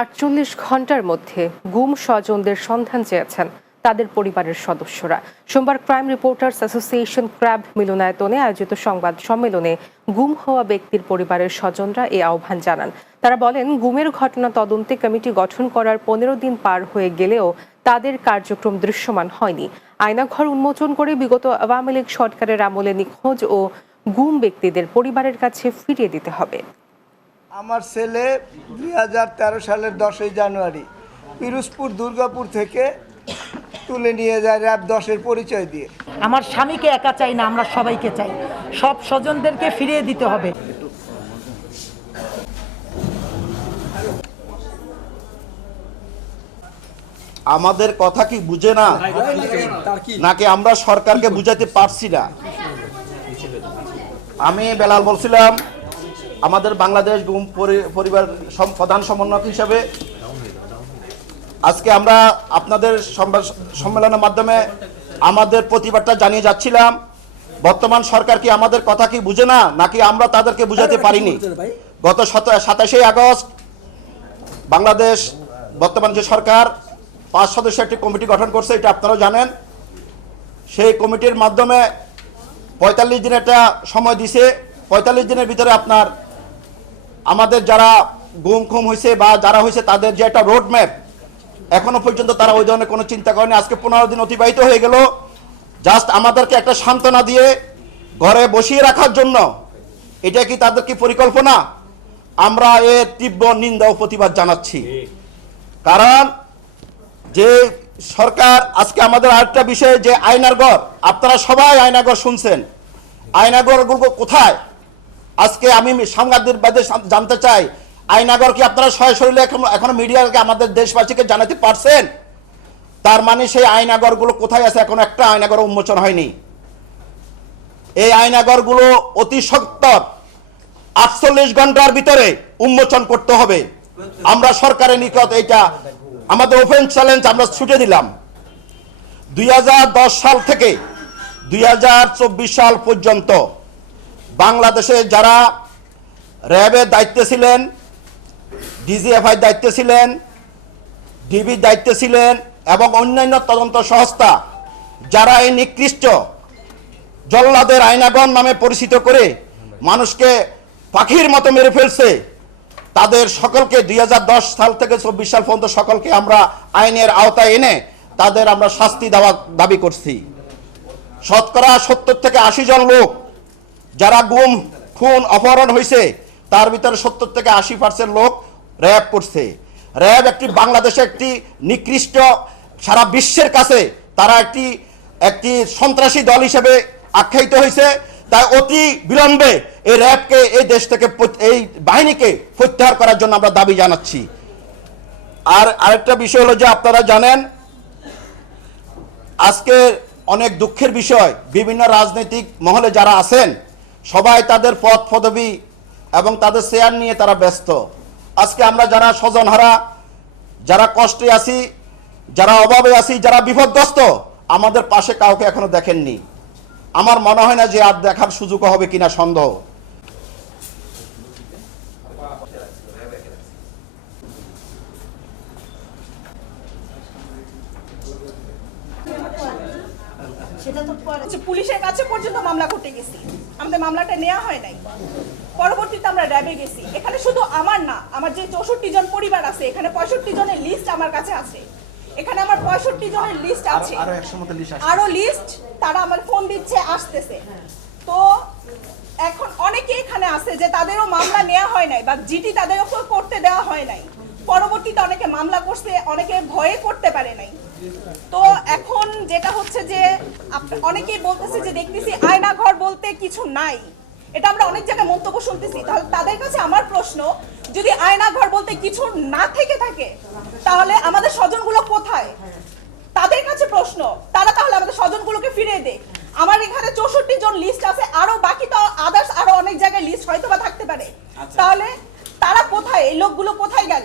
আটচল্লিশ ঘণ্টার মধ্যে গুম স্বজনদের সন্ধান চেয়েছেন তাদের পরিবারের সদস্যরা। সোমবার ক্রাইম রিপোর্টার্স অ্যাসোসিয়েশন ক্র্যাব মিলনায়তনে আয়োজিত সংবাদ সম্মেলনে গুম হওয়া ব্যক্তির পরিবারের স্বজনরা এই আহ্বান জানান। তারা বলেন, গুমের ঘটনা তদন্তে কমিটি গঠন করার পনেরো দিন পার হয়ে গেলেও তাদের কার্যক্রম দৃশ্যমান হয়নি। আয়নাঘর উন্মোচন করে বিগত আওয়ামী লীগ সরকারের আমলে নিখোঁজ ও গুম ব্যক্তিদের পরিবারের কাছে ফিরিয়ে দিতে হবে। আমার ছেলে দুই হাজার তেরো সালের দশই জানুয়ারি পিরোজপুর দুর্গাপুর থেকে তুলে নিয়ে যায় র্যাব দশের পরিচয় দিয়ে। আমার স্বামীকে একা চাই না আমরা সবাইকে চাই। সব স্বজনদেরকে ফিরিয়ে দিতে হবে। আমাদের কথা কি বুঝে না? নাকি আমরা সরকারকে বুঝাতে পারছি না? আমি বেলাল বলছিলাম আমাদের বাংলাদেশ গুম পরিবার প্রধান সমন্বয়ক হিসাবে আজকে আমরা আপনাদের সম্মেলনের মাধ্যমে আমাদের প্রতিবাদটা জানিয়ে যাচ্ছিলাম। বর্তমান সরকার কি আমাদের কথা কি বুঝে না, নাকি আমরা তাদেরকে বুঝাতে পারিনি? গত সাতাশে আগস্ট বাংলাদেশ বর্তমান যে সরকার, পাঁচ সদস্য একটি কমিটি গঠন করছে, এটা আপনারাও জানেন। সেই কমিটির মাধ্যমে পঁয়তাল্লিশ দিন একটা সময় দিছে। পঁয়তাল্লিশ দিনের ভিতরে আপনার আমাদের যারা গুম খুম হয়েছে বা যারা হয়েছে তাদের যে একটা রোড ম্যাপ এখনও পর্যন্ত তারা ওই ধরনের কোনো চিন্তা করেনি। আজকে পনেরো দিন অতিবাহিত হয়ে গেল। জাস্ট আমাদেরকে একটা সান্ত্বনা দিয়ে ঘরে বসিয়ে রাখার জন্য এটা কি তাদের কি পরিকল্পনা? আমরা এর তীব্র নিন্দা ও প্রতিবাদ জানাচ্ছি। কারণ যে সরকার আজকে আমাদের আরেকটা বিষয় যে আয়নারগর আপনারা সবাই আয়নাগর শুনছেন। আয়নাগরগুলো কোথায়? আজকে আমি সাংবাদিক বাদে জানতে চাই, আইনাগর কি আপনারা সরাসরি এখন, এখনও মিডিয়াকে আমাদের দেশবাসীকে জানাতে পারছেন? তার মানে সেই আয়নাগরগুলো কোথায় আছে? এখন একটা আয়নাগর উন্মোচন হয়নি। এই আয়নাগরগুলো অতি সত্তর, আটচল্লিশ ঘণ্টার ভিতরে উন্মোচন করতে হবে। আমরা সরকারের নিকট এটা আমাদের ওপেন চ্যালেঞ্জ আমরা ছুটে দিলাম। দুই হাজার দশ সাল থেকে দুই হাজার চব্বিশ সাল পর্যন্ত বাংলাদেশে যারা র্যাবের দায়িত্বে ছিলেন, ডিজিএফআই দায়িত্বে ছিলেন ডিবির দায়িত্বে ছিলেন এবং অন্যান্য তদন্ত সংস্থা, যারা এই নিকৃষ্ট জল্লাদের আয়নাগণ নামে পরিচিত করে মানুষকে পাখির মতো মেরে ফেলছে, তাদের সকলকে দুই হাজার দশ সাল থেকে চব্বিশ সাল পর্যন্ত সকলকে আমরা আইনের আওতায় এনে তাদের আমরা শাস্তি দেওয়া দাবি করছি। শতকরা সত্তর থেকে আশি জন লোক যারা গুম, খুন, অপহরণ হয়েছে তার ভিতরে সত্তর থেকে আশি পার্সেন্ট লোক র্যাব করছে। র্যাব একটি বাংলাদেশে একটি নিকৃষ্ট, সারা বিশ্বের কাছে তারা একটি একটি সন্ত্রাসী দল হিসেবে আখ্যায়িত হয়েছে তাই অতি বিলম্বে এই র্যাবকে এই দেশ থেকে এই বাহিনীকে প্রত্যাহার করার জন্য আমরা দাবি জানাচ্ছি। আর আরেকটা বিষয় হলো যে আপনারা জানেন আজকে অনেক দুঃখের বিষয়, বিভিন্ন রাজনৈতিক মহলে যারা আছেন সবাই তাদের পদ পদবি এবং তাদের শেয়ার নিয়ে তারা ব্যস্ত। আজকে আমরা যারা স্বজনহারা, যারা কষ্টে আছি, যারা অভাবে আছি, যারা বিপদগ্রস্ত, আমাদের পাশে কাউকে এখনও দেখেননি। আমার মনে হয় না যে আর দেখার সুযোগ হবে কিনা সন্দেহ। হচ্ছে পুলিশের কাছে পর্যন্ত মামলা করতে গেছি। আমাদের মামলাটা নেওয়া হয় নাই। পরবর্তীতে আমরা র্যাবে গেছি। এখানে শুধু আমার না আমার যে চৌষট্টি জন পরিবার আছে এখানে পঁয়ষট্টি জনের লিস্ট আমার কাছে আছে। এখানে আমার পঁয়ষট্টি জনের লিস্ট আছে। আরও লিস্ট তারা আমার ফোন দিচ্ছে আসতেছে। তো এখন অনেকে এখানে আছে যে তাদেরও মামলা নেওয়া হয় নাই বা জিটি তাদের উপর করতে দেওয়া হয় নাই। পরবর্তীতে অনেকে মামলা করছে অনেকে ভয়ে করতে পারে নাই। তো এখন যেটা হচ্ছে যে অনেকেই বলতেছে যে দেখতেছি আয়না ঘর বলতে কিছু নাই। এটা আমরা অনেক জায়গায় মন্তব্য শুনতেছি। তাহলে তাদের কাছে আমার প্রশ্ন যদি আয়না ঘর বলতে কিছু না থেকে থাকে তাহলে আমাদের স্বজনগুলো কোথায়? তাদের কাছে প্রশ্ন তারা তাহলে আমাদের স্বজনগুলোকে ফিরিয়ে দেয় আমার এখানে চৌষট্টি জন লিস্ট আছে আরও বাকি তো আদার্স আরও অনেক জায়গায় লিস্ট হয়তো বা থাকতে পারে। তাহলে তারা কোথায়? এই লোকগুলো কোথায় গেল?